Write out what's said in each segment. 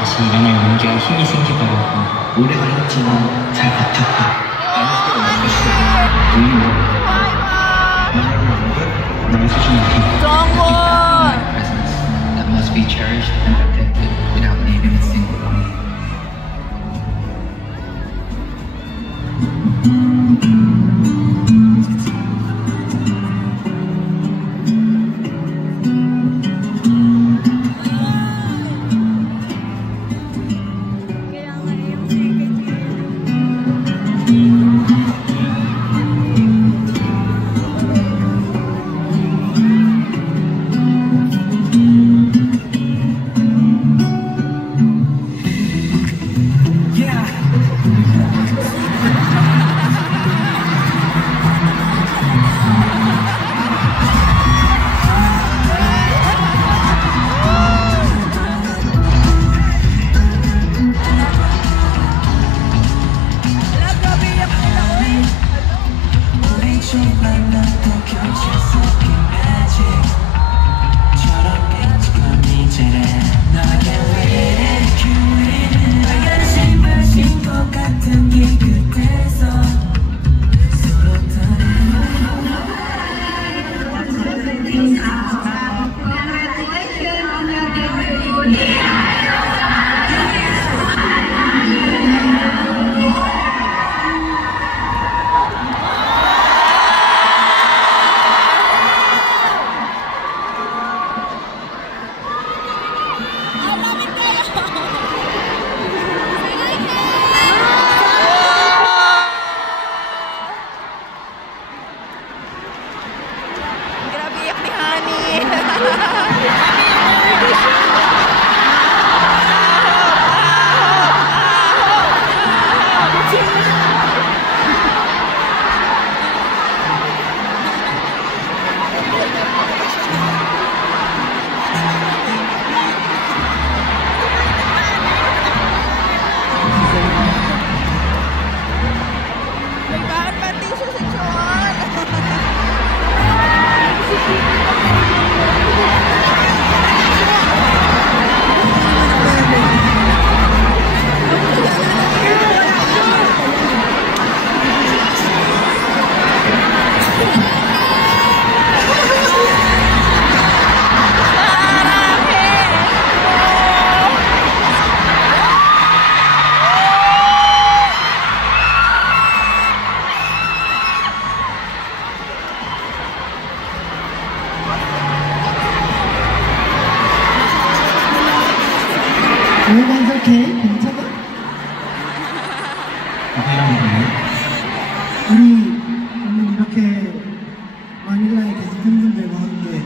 다시 일어날 용기와 힘이 생기더라고. 오래 걸렸지만 잘 버텼다. 나의 소중한 정원! presence that must be cherished and protected without leaving a single one. 만족해? 괜찮아? 우리 오늘 이렇게 마닐라에 계신 팬분들과 함께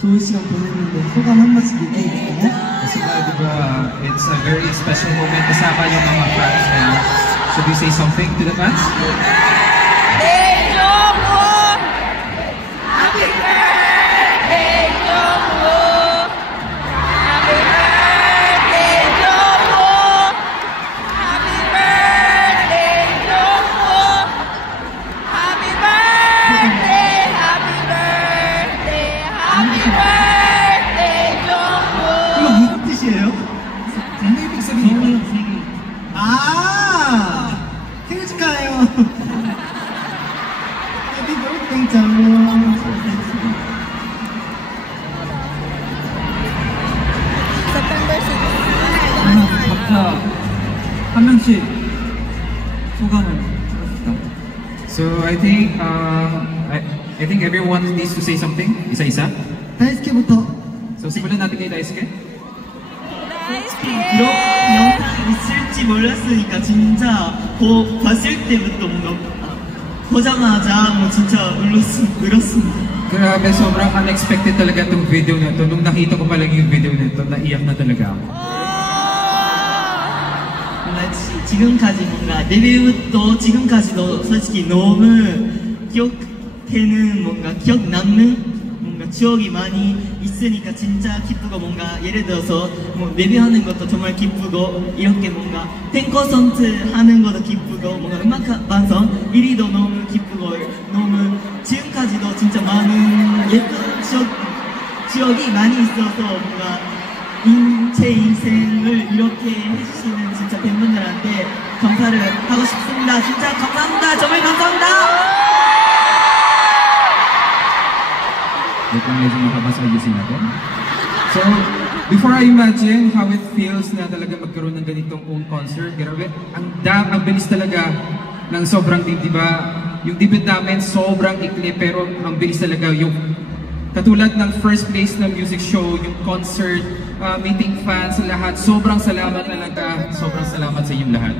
좋은 시간 보냈는데 소감 한 번씩 얘기해볼까요? Kasi it's a very special moment kasama yung mga fans na. So do you say something to the fans? 생일 축하해요. Happy birthday, 정우. September 6. 각자 한 명씩 소감을 해봅시다. So I think everyone needs to say something. isa-isa. 다이스케부터. So simulan natin kay Daisuke. 이런 영상이 있을지 몰랐으니까 진짜 봤을 때부터 뭔가 보자마자 뭐 진짜 울었습니다. Grabe, sobrang unexpected talaga itong video na ito. Nung nakita ko pa lang yung video na ito, naiyak na talaga ako. 지금까지 뭔가 데뷔부터 지금까지도 솔직히 너무 기억되는 뭔가 기억 남는 뭔가 추억이 많이 있으니까 진짜 기쁘고 뭔가 예를 들어서 뭐 데뷔하는 것도 정말 기쁘고 이렇게 뭔가 팬 콘서트 하는 것도 기쁘고 뭔가 음악 방송 1위도 너무 기쁘고 너무 지금까지도 진짜 많은 예쁜 추억이 많이 있어서 뭔가 제 인생을 이렇게 해주시는 진짜 팬분들한테 감사를 하고 싶습니다. 진짜 감사합니다. 정말 감사합니다. Medyo makabasa gising ako. So, before I imagine how it feels na talaga magkaroon ng ganitong own concert, grabe, ang bilis talaga ng sobrang di ba? Yung debut namin sobrang ikli pero ang bilis talaga yung katulad ng first place na music show, yung concert, meeting fans, lahat. Sobrang salamat talaga. Sobrang salamat sa inyong lahat.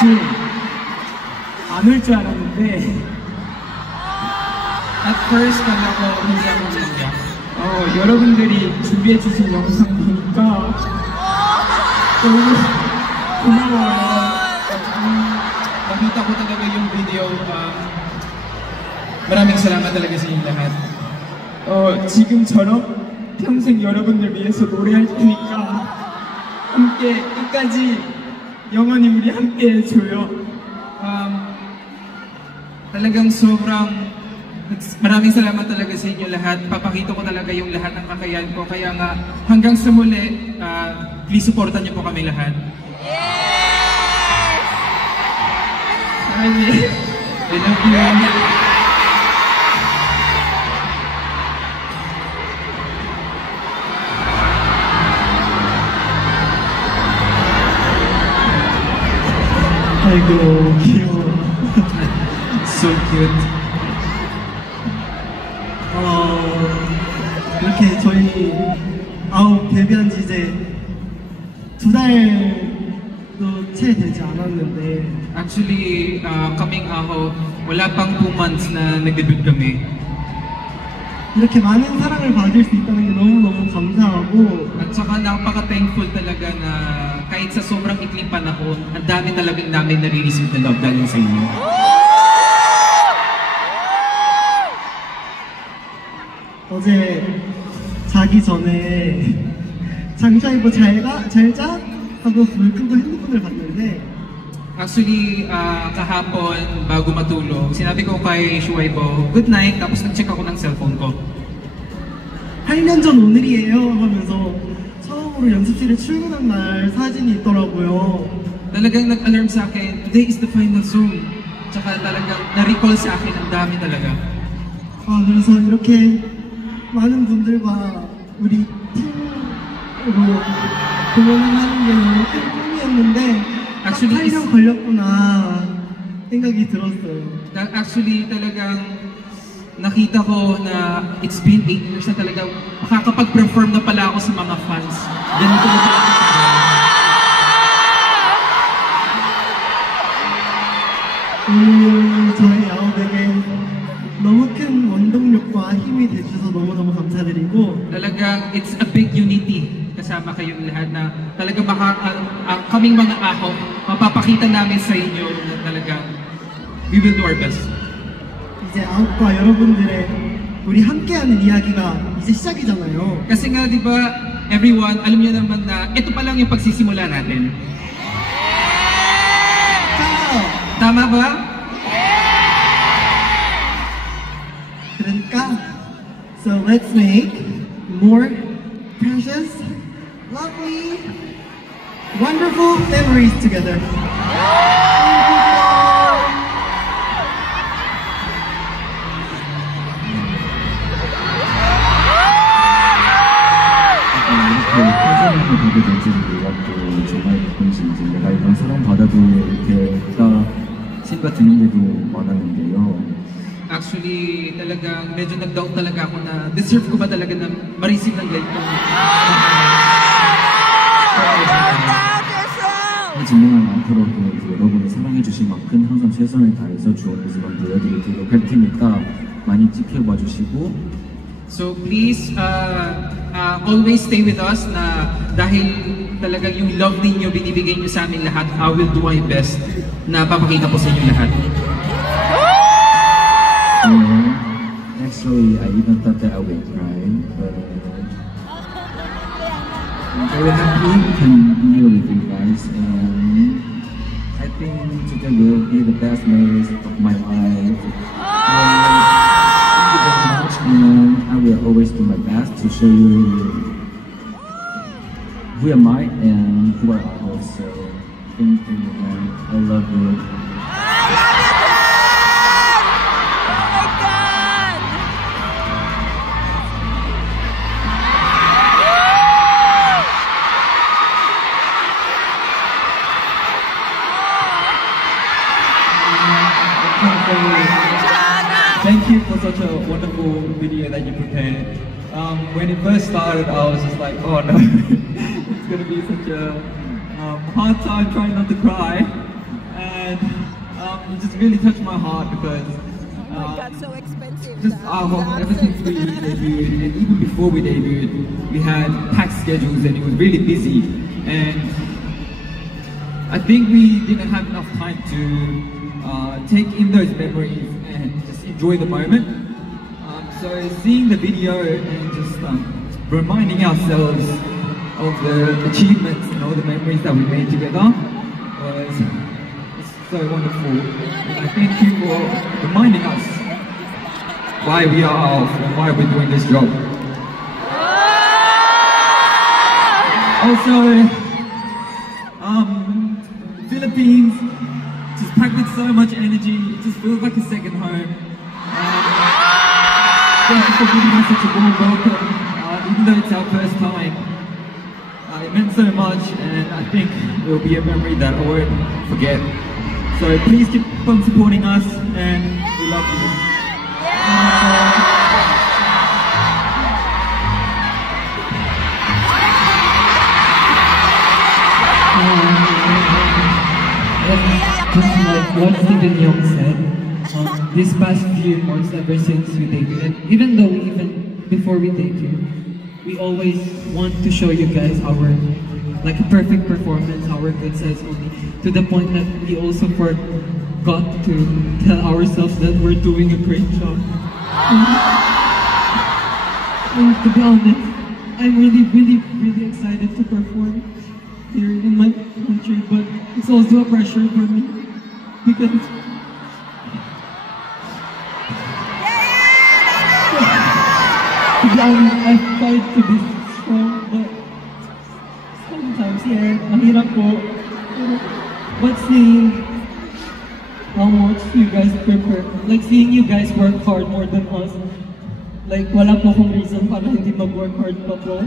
사실 안 올 줄 알았는데 At first, kala ko hindi ako nandiyan. 여러분들이 준비해 주신 영상 보니까 너무 고마워요. Nakita ko talaga yung video. Maraming salamat talaga sa inyong lahat. 지금처럼 평생 여러분들 위해서 노래할 테니까 함께 끝까지 영원히 우리 함께 해줘요. Talagang sobrang maraming salamat talaga sa inyo lahat. Papakita ko talaga yung lahat ng kakayahan ko. Kaya nga hanggang sa muli, please supportan niyo po kami lahat. 사랑해. I love you. 아이고 귀여워. So cute. 이렇게 저희 데뷔한 지 이제 2달도 채 되지 않았는데 Actually, kaming ako, wala pang 2 months na nag-debut kami. 이렇게 많은 사랑을 받을 수 있다는 게 너무너무 감사하고 At saka napaka-thankful talaga na kahit sa sobrang ikling panahon, ang dami talagang namin nare-receive na love galing sa inyo. 어제 자기 전에 장샤이버 잘자 하고 불 끄고 핸드폰을 봤는데 Actually, kahapon, bago matulog, sinabi ko kay Shuaibo, good night, tapos nag-check ako ng cellphone ko. 8년 전 오늘이에요 하면서 처음으로 연습실에 출근한 날 사진이 있더라고요. Talagang nag-alarm sa akin, today is the final zone. Tsaka talagang na-recall sa akin, ang dami talaga. 그래서 이렇게 많은 분들과 우리 팀으로 공연을 하는 게 너무 큰 꿈이었는데 딱 Actually, 8년 걸렸구나 생각이 들었어요. Actually, talagang nakita ko na it's been 8 years na talaga makakapag-perform na pala ako sa mga fans. Ganito na talaga. 오늘 저희 아홉에게 너무 큰 원동력과 힘이 되셔서 너무너무 감사드리고 Talagang it's a big unity kasama kayong lahat na talagang kaming mga ahok, mapapakita namin sa inyo na talagang we will do our best. 이제 아홉과 여러분들의 우리 함께하는 이야기가 이제 시작이잖아요. Kasi nga, di ba, everyone, alam niyo naman na ito pa lang yung pagsisimula natin. Tama ba? 그러니까 so let's make more precious, lovely, wonderful memories together. 팬사랑을 받게 될지는 몰랐고 정말 가끔씩 이제 내가 이런 사랑받아도 이렇게 생각 드는 때도 많았는데요. Actually, talagang medyo nag-doubt talaga ako na deserve ko ba talaga na ma-receive ng ganito. 하지만 앞으로도 이제 여러분이 사랑해주신 만큼 항상 최선을 다해서 좋은 모습을 보여드리도록 할 테니까 많이 지켜봐 주시고 So please, always stay with us na dahil talagang yung love ninyo binibigay nyo sa amin lahat, I will do my best na papakita po sa inyo lahat. Actually, I even thought that I would cry, but I'm very happy to be here with you guys, and I think today will be the best memories of my life. Thank you very much, and I will always do my best to show you who am I and who are I also. Thank you, and I love you. Thank you for such a wonderful video that you prepared. When it first started, I was just like, oh no, it's gonna be such a hard time trying not to cry, and it just really touched my heart because That's so expensive. just ever since we debuted, and even before we debuted, we had packed schedules and it was really busy, and I think we didn't have enough time to take in those memories and just enjoy the moment. So seeing the video and just reminding ourselves of the achievements and all the memories that we made together was so wonderful. And I thank you for reminding us why we are off and why we're doing this job. Also, Philippines just packed with so much energy. It just feels like a second home. Thank you for giving us such a warm welcome, even though it's our first time. It meant so much, and I think it will be a memory that I won't forget. So please keep on supporting us, and we love you. Just like what Stephen Young said, this past few months ever since we debuted, even though even before we debuted, we always want to show you guys our like a perfect performance, our good sides only, to the point that we also forgot to tell ourselves that we're doing a great job. And to be honest, I'm really excited to perform here in my country, but it's also a pressure for me because I tried to be strong, but sometimes, mahirap po. But seeing how much you guys prepare, like seeing you guys work hard more than us, like wala po akong reason para hindi mag-work hard pa po.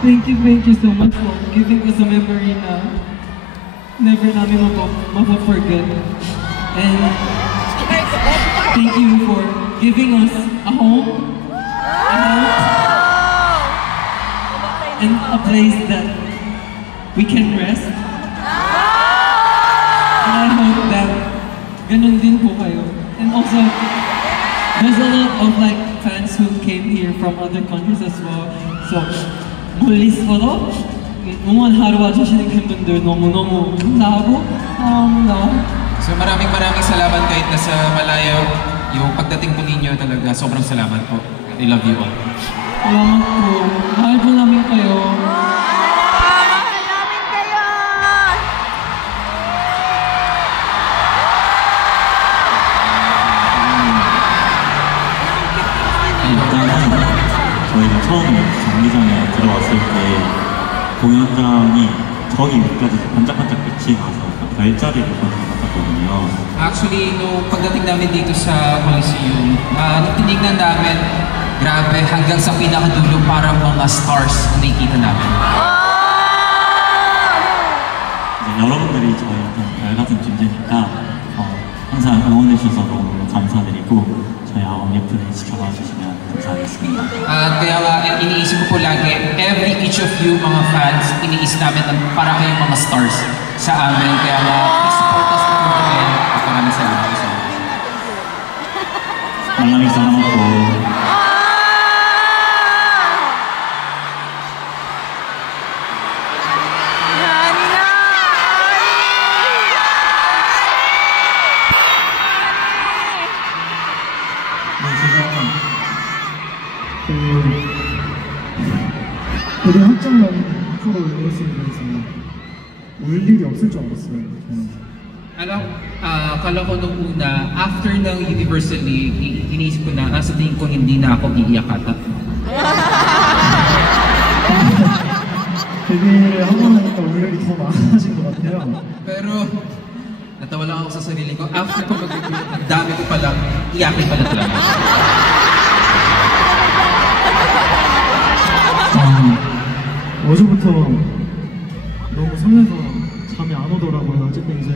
Thank you so much for giving us a memory na never namin mapa-forget. And thank you for giving us a home, and a place that we can rest. And I hope that ganun din po kayo. And also, there's a lot of like fans who came here from other countries as well. So, 멀리서도 응원 하러 와주시는 팬분들 너무너무 감사하고 So maraming salamat kahit nasa malayo. Yung pagdating po ninyo talaga, sobrang salamat po. I love you all. salamat po. Mahal po namin kayo. Mahal namin kayo! 일단은 저희가 처음에 경기장에 들어왔을 때 공연장이 저기 위까지 반짝반짝 빛이 나서 별자리를 봤거든요. Actually, no pagdating namin dito sa Coliseum, nung tinignan namin, grabe, hanggang sa pinakadulo parang mga stars ang nakikita namin. 이제 여러분들이 저희한테 별 같은 존재니까 항상 응원해주셔서 너무 감사드리고 저희 아홉 예쁘게 지켜봐 주시면 감사하겠습니다. Kaya nga, iniisip ko po lagi, each of you mga fans, iniisip namin na para kayong mga stars sa amin. Kaya nga, please support us na po kami. Maraming salamat po sa inyo. maraming salamat po. 되게 확정된 프로 이뤘습니다. 그래서 울 일이 없을 줄 알았어요. Akala ko nung una, after ng Universal League, iniisip ko na, sa tingin ko hindi na ako iiyak ata. 데뷔를 하고 나니까 울 일이 더 많아진 것 같아요. Pero, natawa lang ako sa sarili ko. After ko mag-debut, ang dami ko palang iyakin pala talaga. 어제부터 너무 설레서 잠이 안 오더라고요. 어쨌든 이제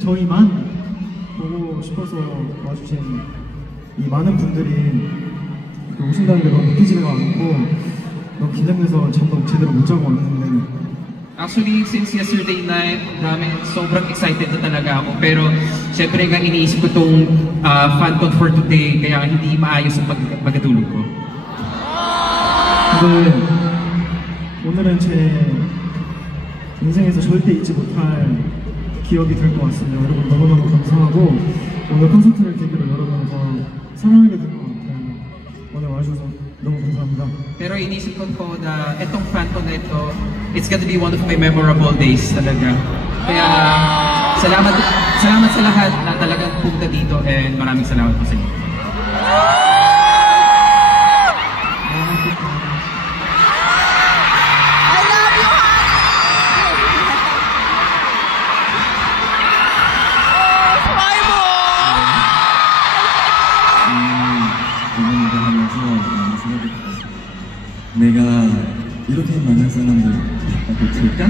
저희만 보고 싶어서 와주신 이 많은 분들이 오신다는 게 너무 믿기지가 않고 너무 긴장돼서 잠도 제대로 못 자고 왔는데 Actually, since yesterday night, sobrang excited na talaga ako. Pero, syempre nga iniisip ko itong FanCon for today, kaya hindi maayos ang pagkatulog ko. 근데 오늘은 제 인생에서 절대 잊지 못할 기억이 될 것 같습니다. 여러분 너무너무 감사하고 오늘 콘서트를 계기로 여러분을 더 사랑하게 될 것 같아요. 오늘 와주셔서 너무 감사합니다. Pero inisip ko po na itong FanCon na ito, it's gonna be one of my memorable days talaga. Kaya salamat sa lahat na talagang punta dito and maraming salamat po sa inyo. 내가 이렇게 많은 사람들 갖고 있을까?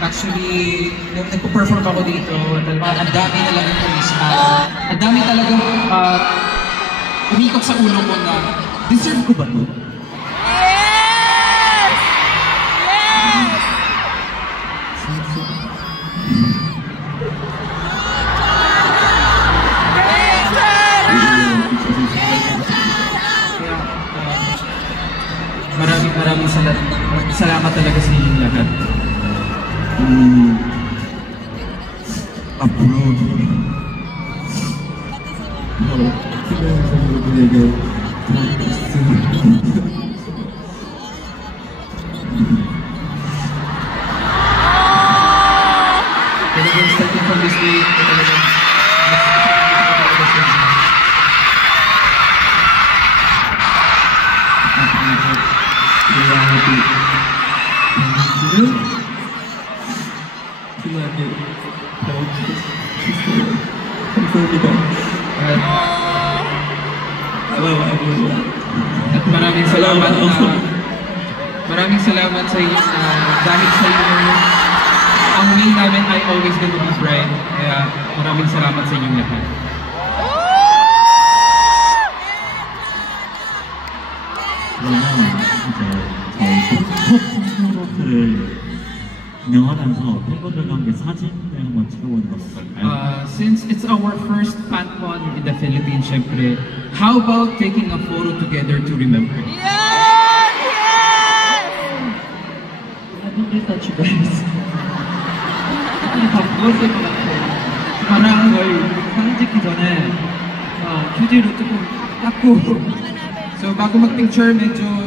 Actually, nung nagpo-perform ako dito, ang dami talagang charisma. Ang dami talagang umikot sa ulo ko na, deserve ko ba ito? Yes! Yes! Maraming salamat talaga sa inyong lahat. 앞으로 여러분에게 더 있으면 Talagang starting from this day, talagang At maraming salamat sa inyo dahil sa inyo ang wing namin ay always gonna be bright. Kaya maraming salamat sa inyong lahat. 그러면 이제 저희 콘서트를 진행하면서 팬분들과 함께 사진을 한번 찍어보는 건 어떨까요? Since it's our first FanCon in the Philippines, syempre, how about taking a photo together to remember? Yes! Yes! I don't get that you guys. 다 부었을 것 같아요. 저랑 저희 사진 찍기 전에 휴지로 조금 닦고 So bago mag-picture, medyo